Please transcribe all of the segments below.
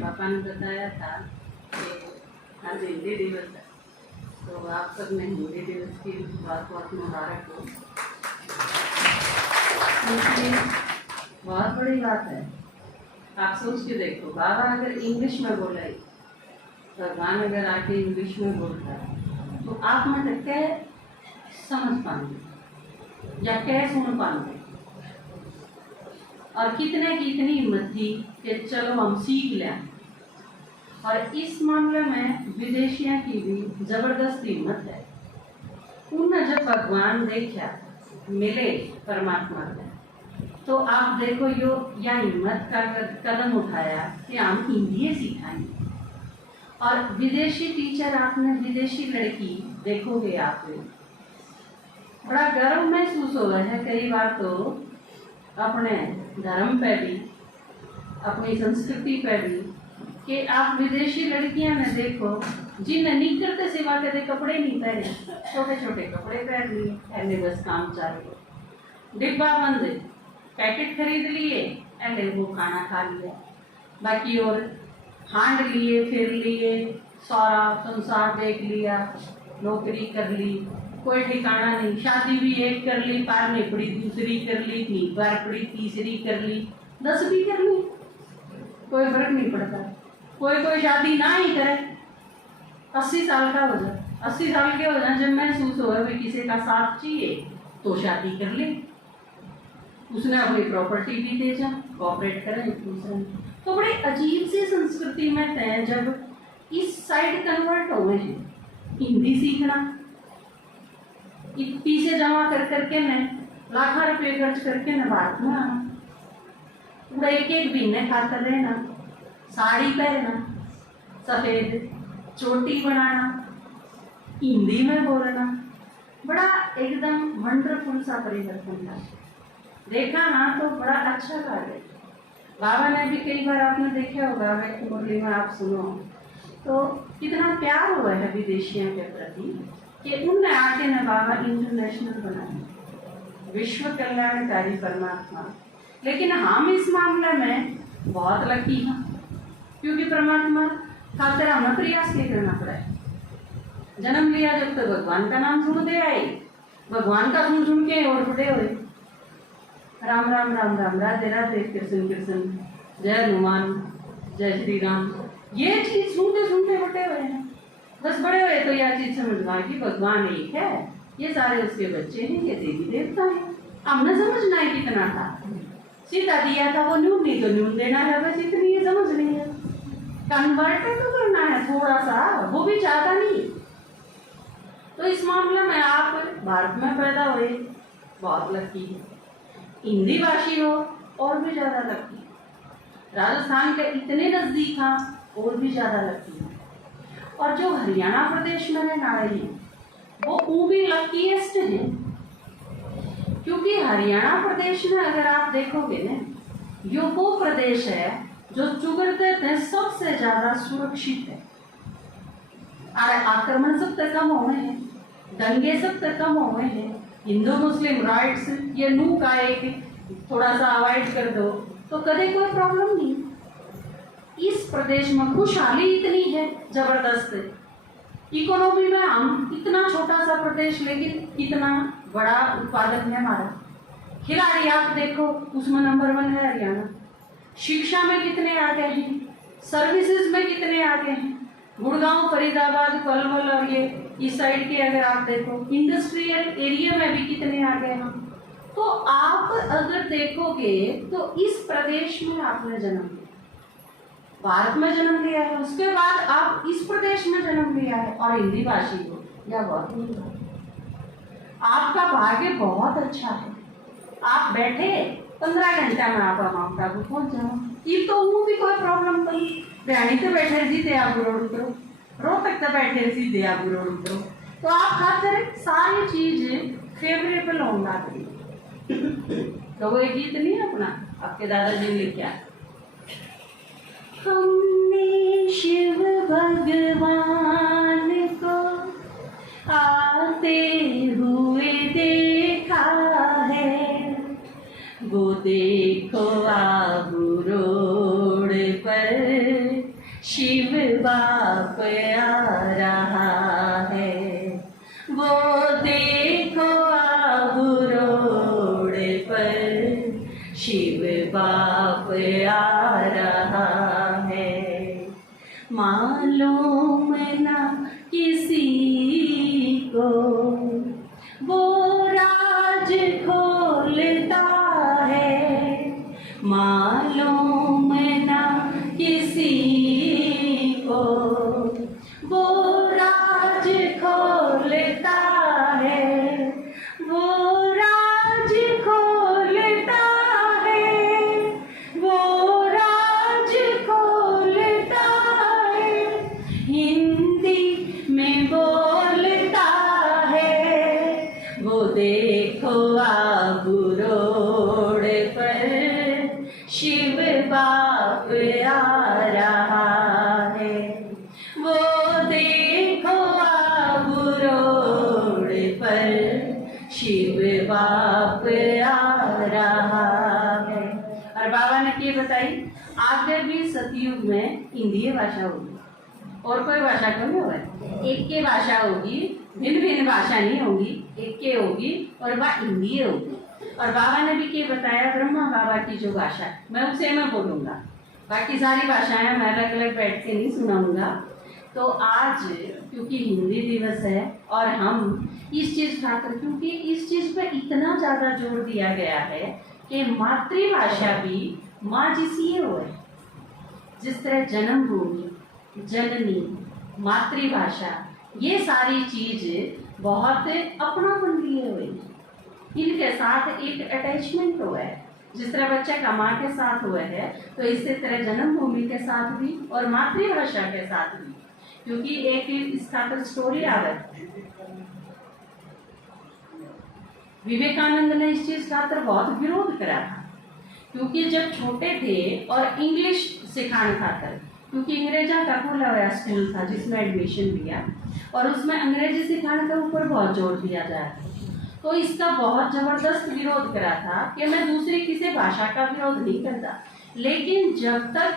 पापा ने बताया था कि आज हिंदी दिवस है, तो आप सब में हिंदी दिवस की बहुत बहुत मुबारक हो। क्योंकि बहुत बड़ी बात है। आप सोच के देखो, बाबा अगर इंग्लिश में बोला ही, भगवान अगर आके इंग्लिश में बोलता है तो आप मतलब क्या समझ पाएंगे या क्या सुन पाएंगे। और कितने की इतनी हिम्मत थी कि चलो हम सीख लें। और इस मामले में विदेशियों की भी जबरदस्त हिम्मत है। उन्हें जब भगवान देखा मिले परमात्मा में, तो आप देखो यो या हिम्मत का कदम उठाया कि हम हिंदी सिखाएंगे। और विदेशी टीचर, आपने विदेशी लड़की देखोगे, आप बड़ा गर्व महसूस हो रहा है कई बार तो अपने धर्म पे भी, अपनी संस्कृति पे भी, कि आप विदेशी लड़कियां ने देखो जिन्हें निकल के सिवा कदे कपड़े नहीं पहने, छोटे छोटे कपड़े पहन लिए, ऐसे बस काम चालू, डिब्बा बंद, पैकेट खरीद लिए, ऐसे वो खाना खा लिया, बाकी और हांड लिए, फिर लिए, सारा संसार देख लिया, नौकरी कर ली, कोई ठिकाना नहीं, शादी भी एक कर ली, पार में पड़ी दूसरी कर ली, तीन बार पड़ी तीसरी कर ली, 10 भी कर ली, कोई फर्क नहीं पड़ता। कोई शादी ना ही करे, 80 साल का हो जाए, 80 साल के हो जाए, जब महसूस हो भी किसी का साथ चाहिए तो शादी कर ले, उसने अपनी प्रॉपर्टी भी दे जा, कॉपरेट करें एक दूसरे। तो बड़े अजीब सी संस्कृति में थे जब इस साइड कन्वर्ट हो गए हिंदी सीखना, पैसे जमा कर करके मैं लाखों रुपये खर्च करके न भारत में आना, पूरा एक एक महीने खाकर रहना, साड़ी पहनना, सफ़ेद चोटी बनाना, हिंदी में बोलना, बड़ा एकदम वंडरफुल सा परिवर्तन था। देखा ना तो बड़ा अच्छा लगा। बाबा ने भी कई बार आपने देखा होगा, व्यक्त मुरली में आप सुनो तो कितना प्यार हुआ है विदेशियों के प्रति कि उनने आके न बाबा इंटरनेशनल बनाए, विश्व कल्याणकारी परमात्मा। लेकिन हम इस मामले में बहुत लकी हैं, क्योंकि परमात्मा खातिर हमें प्रयास नहीं करना पड़ा है। जन्म लिया जब तक भगवान का नाम सुनते आए, भगवान का सुन के और बड़े हुए, राम राम राम राम, राधे राधे, कृष्ण कृष्ण, जय हनुमान, जय श्री राम, ये चीज सुनते सुनते बड़े हुए हैं। बस बड़े हुए तो यह चीज समझ पाए कि भगवान एक है, ये सारे उसके बच्चे हैं, ये देवी देवता है। हमने समझना है कितना था, सीधा दिया था वो न्यून, नहीं तो न्यून देना है, बस इतनी ये समझ नहीं है। कन्वर्ट तो करना है थोड़ा सा, वो भी चाहता नहीं। तो इस मामले में आप भारत में पैदा हुए, बहुत लकी है। हिंदी भाषी हो और भी ज्यादा लकी, राजस्थान के इतने नजदीक हाँ और भी ज्यादा लकी है। और जो हरियाणा प्रदेश में रहने वाली है वो भी लकीएस्ट है, क्योंकि हरियाणा प्रदेश में अगर आप देखोगे ना, यो वो प्रदेश है जो चुगरते थे सबसे ज्यादा सुरक्षित है। आक्रमण सब तक कम हुए हैं, दंगे सब तक कम हुए हैं, हिंदू मुस्लिम राइट्स ये नू का एक थोड़ा सा अवॉइड कर दो तो कभी कोई प्रॉब्लम नहीं। इस प्रदेश में खुशहाली इतनी है जबरदस्त, इकोनॉमी में हम इतना छोटा सा प्रदेश लेकिन इतना बड़ा उत्पादन है हमारा। खिलाड़ी आप देखो उसमें नंबर 1 है हरियाणा, शिक्षा में कितने आगे हैं, सर्विसेज में कितने आगे हैं, गुड़गांव, फरीदाबाद, पलवल और ये इस साइड के अगर आप देखो इंडस्ट्रियल एरिया में भी कितने आगे हैं। तो आप अगर देखोगे तो इस प्रदेश में आपने जन्म लिया, भारत में जन्म लिया है, उसके बाद आप इस प्रदेश में जन्म लिया है और हिंदी भाषी हो, या बहुत नहीं, आपका भाग्य बहुत अच्छा है। आप बैठे 15 घंटा में आप माउंट आबू पहुंच जाओ, ये तो वो भी कोई प्रॉब्लम नहीं। बयानी तो बैठे सीधे आबू रोड उतरो, रोहतक तो बैठे सीधे आबू रोड उतरो, तो आप खातिर सारी चीज फेवरेबल होना चाहिए। तो वो एक गीत नहीं है अपना, आपके दादाजी ने लिखा, हमने शिव भगवान को आते हुए देखा है, गोद देखो आबू रोड पर शिव बाप आ रहा है। वो देखो आबू रोड पर शिव बाप आ रहा है। मालूम ना किसी को वो राज खोलता है। मालूम ना किसी को वो राज खोलता है। वो राज खोलता है। वो राज खोलता है। हिंदी में बोलता है। वो देखो आबू रोड पर शिव बाप आ रहा है। वो देखो आबू रोड पर शिव बाप आ रहा है। और बाबा ने क्या बताई, आगे भी सतयुग में हिंदी भाषा होगी और कोई भाषा क्यों नहीं होगा। एक के भाषा होगी, भिन्न भिन्न भाषा नहीं होगी, एक के होगी और वह हिंदी होगी। और बाबा ने भी क्या बताया, ब्रह्मा बाबा की जो भाषा मैं उसे मैं बोलूँगा, बाकी सारी भाषाएं मैं अलग अलग बैठ के नहीं सुनाऊंगा। तो आज क्योंकि हिंदी दिवस है और हम इस चीज़ खाकर, क्योंकि इस चीज़ पर इतना ज़्यादा जोर दिया गया है कि मातृभाषा भी माँ जिसी हो है। जिस तरह जन्मभूमि, जननी, मातृभाषा, ये सारी चीज़ बहुत अपनापन लिए हुए हैं। इनके साथ एक अटैचमेंट हुआ है। जिस तरह बच्चा का माँ के साथ हुआ है, तो इसी तरह जन्मभूमि के साथ भी और मातृभाषा के साथ भी। क्योंकि एक इसका तो स्टोरी आ रहा है, विवेकानंद ने इस चीज का तो बहुत विरोध करा था। क्योंकि जब छोटे थे और इंग्लिश सिखाने खातर, क्योंकि अंग्रेजा का खुला हुआ स्कूल था जिसमें एडमिशन लिया और उसमें अंग्रेजी सिखाने के ऊपर बहुत जोर दिया जाता, तो इसका बहुत जबरदस्त विरोध करा था कि मैं दूसरी किसी भाषा का विरोध नहीं करता, लेकिन जब तक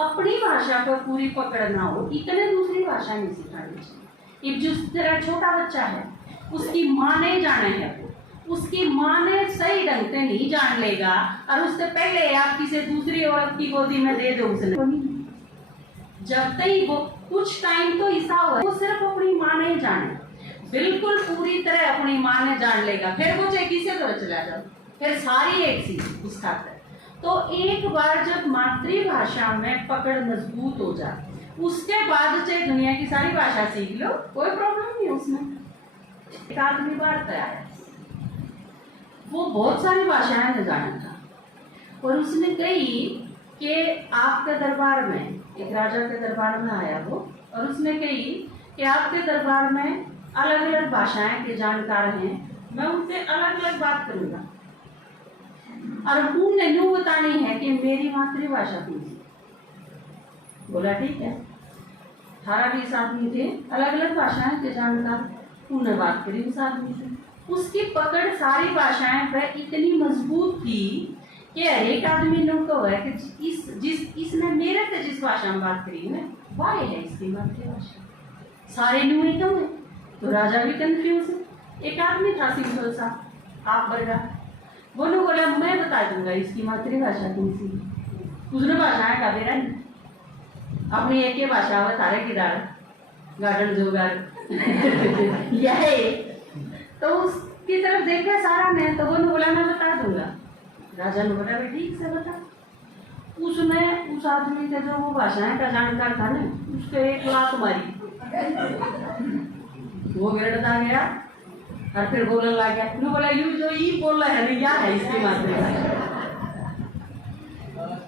अपनी भाषा को पूरी पकड़ ना हो, इतने दूसरी भाषा नहीं सिखानी चाहिए। अब जिस तरह छोटा बच्चा है, उसकी माँ नहीं जाने है, उसकी माँ ने सही ढंग से नहीं जान लेगा और उससे पहले आप किसी दूसरी औरत की गोदी में दे दो उसने, जब तक वो कुछ टाइम तो ऐसा हुआ वो सिर्फ अपनी माँ नहीं जाने, बिल्कुल पूरी तरह अपनी माँ ने जान लेगा, फिर वो चाहे किसी तरह चला जाओ, फिर सारी एक सी उस खातर। तो एक बार जब मातृभाषा में पकड़ मजबूत हो जाए, उसके बाद चाहे दुनिया की सारी भाषा सीख लो, कोई प्रॉब्लम नहीं उसमें। एक आदमी बात है, वो बहुत सारी भाषाएं न जानता था और उसने कही कि आपके दरबार में, एक राजा के दरबार में आया वो, और उसने कही कि आपके दरबार में अलग अलग भाषाएं के जानकार हैं, मैं उनसे अलग अलग बात करूंगा और उन्हें यूँ बतानी है कि मेरी मातृभाषा कौन सी। बोला ठीक है। 18-20 आदमी थे, अलग अलग भाषाएं के जानकार, उन्हें बात करी उस आदमी से। उसकी पकड़ सारी भाषाएं पर इतनी मजबूत थी कि हर एक आदमी ने कहा है कि इसने मेरे से जिस भाषा में बात करी है वह है इसकी मातृभाषा। सारे न्यू एकदम है, तो राजा भी कंफ्यूज है। एक आदमी था सिंपल सा, आप वर्गा, बोलो बोला मैं बता दूंगा इसकी मातृभाषा कौन सी। उसने भाषाएं का बेरा नहीं, अपनी एक ही भाषा है, तारे की दार गार्डन जोगार यही। तो उसकी तरफ देखा सारा ने, तो वो बोला मैं बता दूंगा। राजा ने बोला भाई ठीक से बता। उसने उस आदमी से जो वो भाषाएं का जानकार था ना, उसको एक लात मारी, वो गिरता गया और फिर बोलने लग गया। उन्होंने बोला यू जो ये बोल रहा है क्या है इसकी मातृभाषा।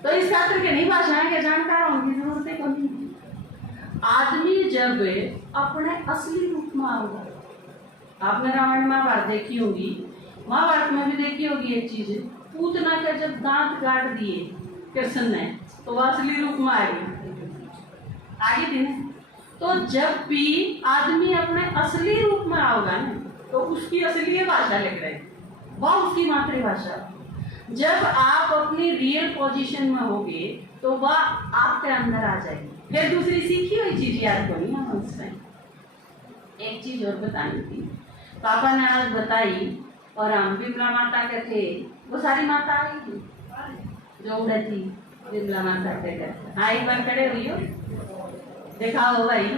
तो इस खातिर के नहीं भाषाएं के जानकार होने की जरूरत है कभी। आदमी जब अपने असली रूप में आऊंगा, आपने रामायण महाभारत देखी होगी, महाभारत में भी देखी होगी एक चीज, पूतना का जब दांत काट दिए कृष्ण ने, तो वह असली रूप में आगे थी ना। तो जब भी आदमी अपने असली रूप में आओगा ना, तो उसकी असली भाषा लग रही, वह उसकी मातृभाषा। जब आप अपनी रियल पोजीशन में होगे तो वह आपके अंदर आ जाएगी। फिर दूसरी सीखी हुई चीज याद करी हम उस टाइम। एक चीज और बतानी थी, पापा ने आज बताई, और हम विमला माता के थे, वो सारी माता आई थी जो उड़े थी विमला माता के घर। हाँ, एक बार खड़े हुई हो, दिखाओ भाई।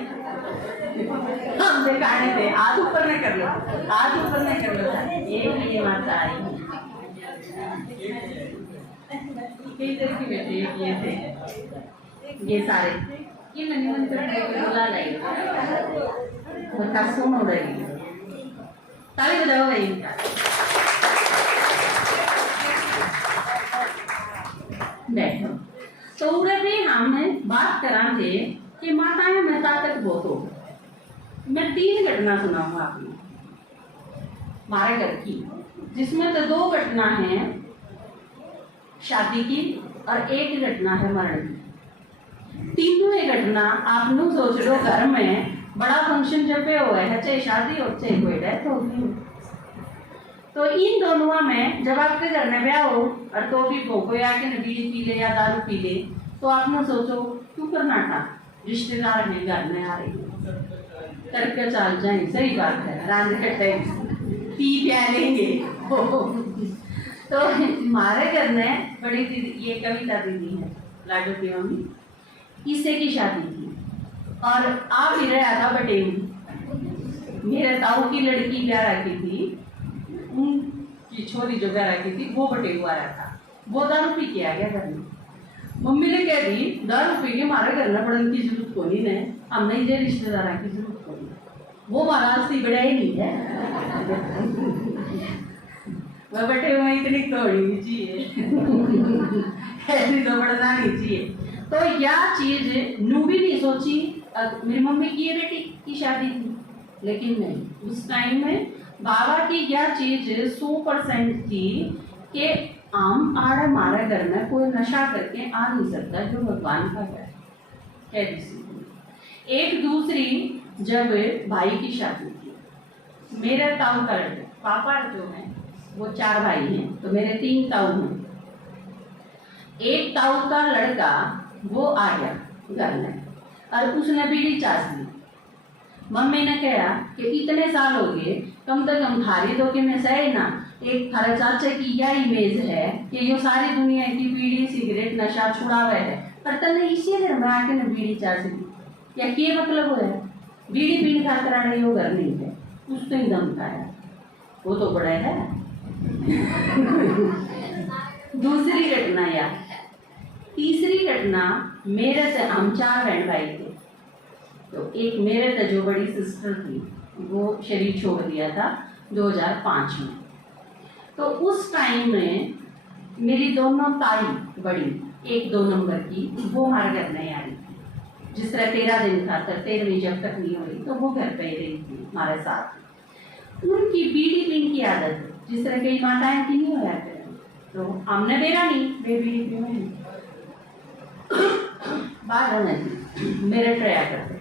हम दिखाने थे, हाथ ऊपर में कर लो, हाथ ऊपर में कर लो। ये माता आई, कई तरह के बेटे ये थे, ये सारे ये मन बुला लाई सुन हो रही। ताली बजाओ भाई। बैठो। तो उड़े भी हमने बात करा थे कि माताएं में ताकत बहुत हो। मैं 3 घटना सुनाऊंगा आपको हमारे घर की, जिसमें तो 2 घटना है शादी की और 1 घटना है मरण की। तीनों ही घटना आप नु सोच लो, घर में बड़ा फंक्शन जब पे हुआ है, चाहे शादी हो चाहे कोई डेथ होगी, तो इन दोनों में जब आपके घर में ब्याह हो और तो भी कोई आके न बीड़ी पी ले या दारू पी ले, तो आप न सोचो क्यों करना था, रिश्तेदार में घर में आ रही करके चाल जाए। सही बात है, रांध कटे पी प्या लेंगे। तो हमारे घर में बड़ी दीदी, ये कविता दीदी है लाडू की मम्मी, इससे की शादी थी और आप ही रहा था बटेऊ। मेरे ताऊ की लड़की ब्याह रखी थी, उनकी छोरी जो ब्याह रखी थी वो बटेऊ आ रहा था। वो दारू पी के आ गया घर में। मम्मी ने कह दी दारू पी के हमारे घर में पड़ने की जरूरत को नहीं है, हम नहीं दे रिश्तेदार की जरूरत को नहीं, वो महाराज से बड़ा ही नहीं है। वह बटेऊ में इतनी तोड़ी नहीं चाहिए, ऐसी तो बढ़ना नहीं चाहिए। तो यह चीज नू भी नहीं सोची। मेरी मम्मी की ये बेटी की शादी थी, लेकिन नहीं, उस टाइम में बाबा की यह चीज 100% थी कि आम आड़ हमारे घर में कोई नशा करके आ नहीं सकता, जो भगवान का है। एक दूसरी, जब भाई की शादी थी, मेरे ताऊ का लड़का, पापा जो है वो 4 भाई हैं, तो मेरे 3 ताऊ हैं। एक ताऊ का लड़का वो आ गया घर में और उसने बीड़ी चास ली। मम्मी ने कहा कि इतने साल हो गए, कम से कम थारी दो के में सही ना, एक थारे चाचा की यह इमेज है कि ये सारी दुनिया की बीड़ी सिगरेट नशा छुड़ावे है, पर तने इसी घर में आके ने बीड़ी चास ली, या क्या मतलब है? बीड़ी पीने खातर आने यो घर नहीं है, उस तो ही दम खाया, वो तो बड़ा है। दूसरी घटना या तीसरी घटना, मेरे से हम 4 बहन भाई थे, तो एक मेरे से जो बड़ी सिस्टर थी वो शरीर छोड़ दिया था 2005 में। तो उस टाइम में मेरी दोनों ताई बड़ी, 1-2 नंबर की, वो हमारे घर नहीं आ रही थी। जिस तरह 13 दिन था, 13वीं जब तक नहीं हुई तो वो घर पे ही रही थी हमारे साथ। उनकी बीड़ी पीने की आदत, जिस तरह कई माताएं की नहीं होया करें, तो हमने बेरा नहीं, वे बीड़ी पी बाहर होने थी, मेरे ट्रया करते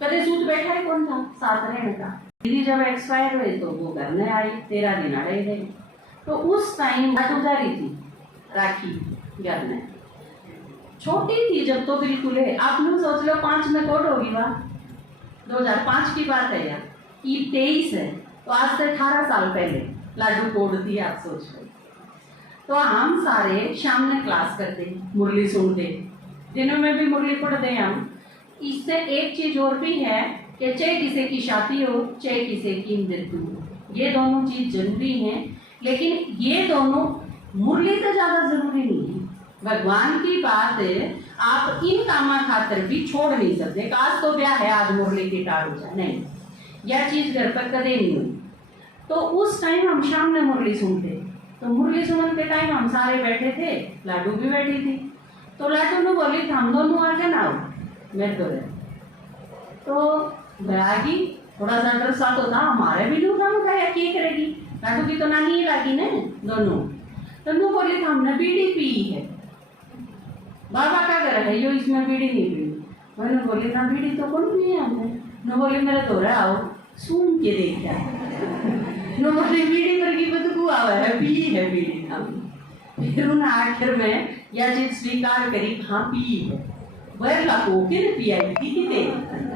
कदे सूत बैठा है कौन था साथ रहने का। दीदी जब एक्सपायर हुए तो वो घर में आई, 13 दिन रह गए। तो उस टाइम गुजारी थी राखी घर में, छोटी थी जब, तो बिल्कुल है। आप लोग सोच लो 5 में कोट होगी, वाह 2005 की बात है यार, ये 23 है, तो आज से 18 साल पहले लाडू कोड थी, आप सोच लो। तो हम सारे शाम में क्लास करते, मुरली सुनते, दिनों में भी मुरली पढ़ते हम। इससे एक चीज और भी है कि चाहे किसी की शादी हो चाहे किसी की मृत्यु हो, ये दोनों चीज जरूरी हैं, लेकिन ये दोनों मुरली तो ज्यादा जरूरी नहीं है। भगवान की बात है, आप इन कामा खातर भी छोड़ नहीं सकते। आज तो ब्याह है, आज मुरली की टाड़ हो जाए, नहीं, यह चीज घर पर कदे नहीं हुई। तो उस टाइम हम शाम में मुरली सुनते, तो मुरली सुनने के टाइम हम सारे बैठे थे, लाडू भी बैठी थी। तो लाडू ने बोली हम दोनों आगे ना हो, मैं तो बैगी थोड़ा सा डर सा तो था हमारे भी, लोग हम कहा क्या करेगी, लाडू की तो नानी ही लागी ना दोनों। तो नू बोली था हमने बीड़ी पी है, बाबा का घर है यो, इसमें बीड़ी नहीं पी। मैंने बोली ना बीड़ी तो कौन पी है हमने। नू बोली मेरे दोहरा आओ सुन के देखा। नू बोली बीड़ी पर की बदबू आवा है, पी है बीड़ी। फिर उन्हें आखिर में यह चीज स्वीकार करी, हाँ पी है वह लको के पियाई थी कि दे,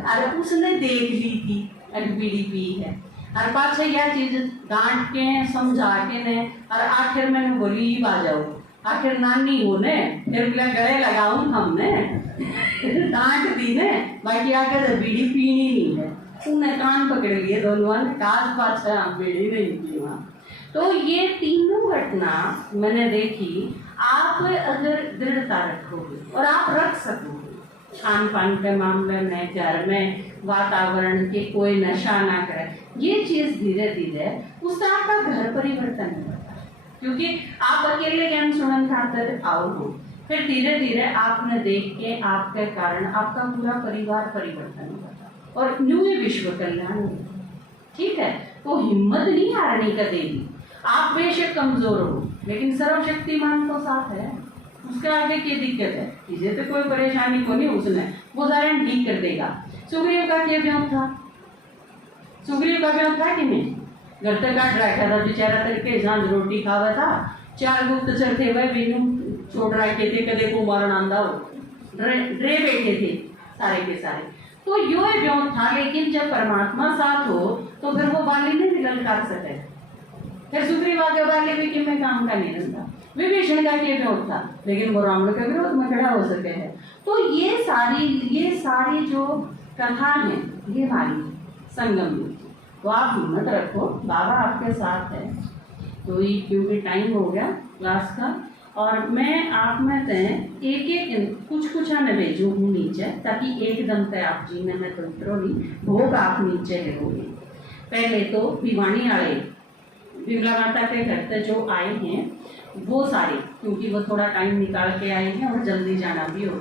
अरे उसने देख ली थी अरे बीड़ी पी है, और पाछे यह चीज डांट के समझा के ने, और आखिर मैंने बोली ही बाजाओ, आखिर नानी हो ने, फिर बोला गले लगाऊं हमने डांट दी ने, बाकी आकर बीड़ी पीनी नहीं है, उन्हें कान पकड़ लिए दोनों ने, काज पाछे बीड़ी नहीं पी वहाँ। तो ये तीनों घटना मैंने देखी। आप अगर दृढ़ता रखोगे और आप रख सकोगे खान पान के मामले में, घर में वातावरण के कोई नशा ना करे, ये चीज धीरे धीरे उससे आपका घर परिवर्तन होता है, क्योंकि आप अकेले ज्ञान सुनन खातर आओ हो, फिर धीरे धीरे आपने देख के आपके कारण आपका पूरा परिवार परिवर्तन होता और न्यू ही विश्व कल्याण होता। ठीक है, तो हिम्मत नहीं हारनी का देगी। आप बेशक कमजोर हो लेकिन सर्वशक्तिमान तो साथ है, उसके आगे क्या दिक्कत है, इसे तो कोई परेशानी को नहीं, उसने वो सारे ठीक कर देगा। सुग्रीव का क्या ब्याह था, सुग्रीव का ब्याह था कि नहीं, घर तक काट रखा था बेचारा, करके सांझ रोटी खावा था, 4 गुप्तचर थे वह भी छोड़ रखे थे, कदे को मारण आंदा हो, ड्रे बैठे थे सारे के सारे। तो यो ब्याह था, लेकिन जब परमात्मा साथ हो तो फिर वो बाली नहीं ललकार सके, फिर सुग्रीव आगे वाले भी कि मैं काम का नहीं रहता, विभीषण का क्या विरोध था लेकिन वो रावण के विरोध में खड़ा हो सके है। तो ये सारी जो कथा है ये हमारी संगम में, तो आप हिम्मत रखो, बाबा आपके साथ है। तो ये क्योंकि टाइम हो गया क्लास का, और मैं आप में तय एक कुछ आने भेजू हूँ नीचे, ताकि एकदम तय आप जीने में तो उतरो नहीं, भोग आप नीचे रहोगे। पहले तो भिवानी आए विमला माता के घर से जो आए हैं वो सारे, क्योंकि वो थोड़ा टाइम निकाल के आए हैं और जल्दी जाना भी होगा।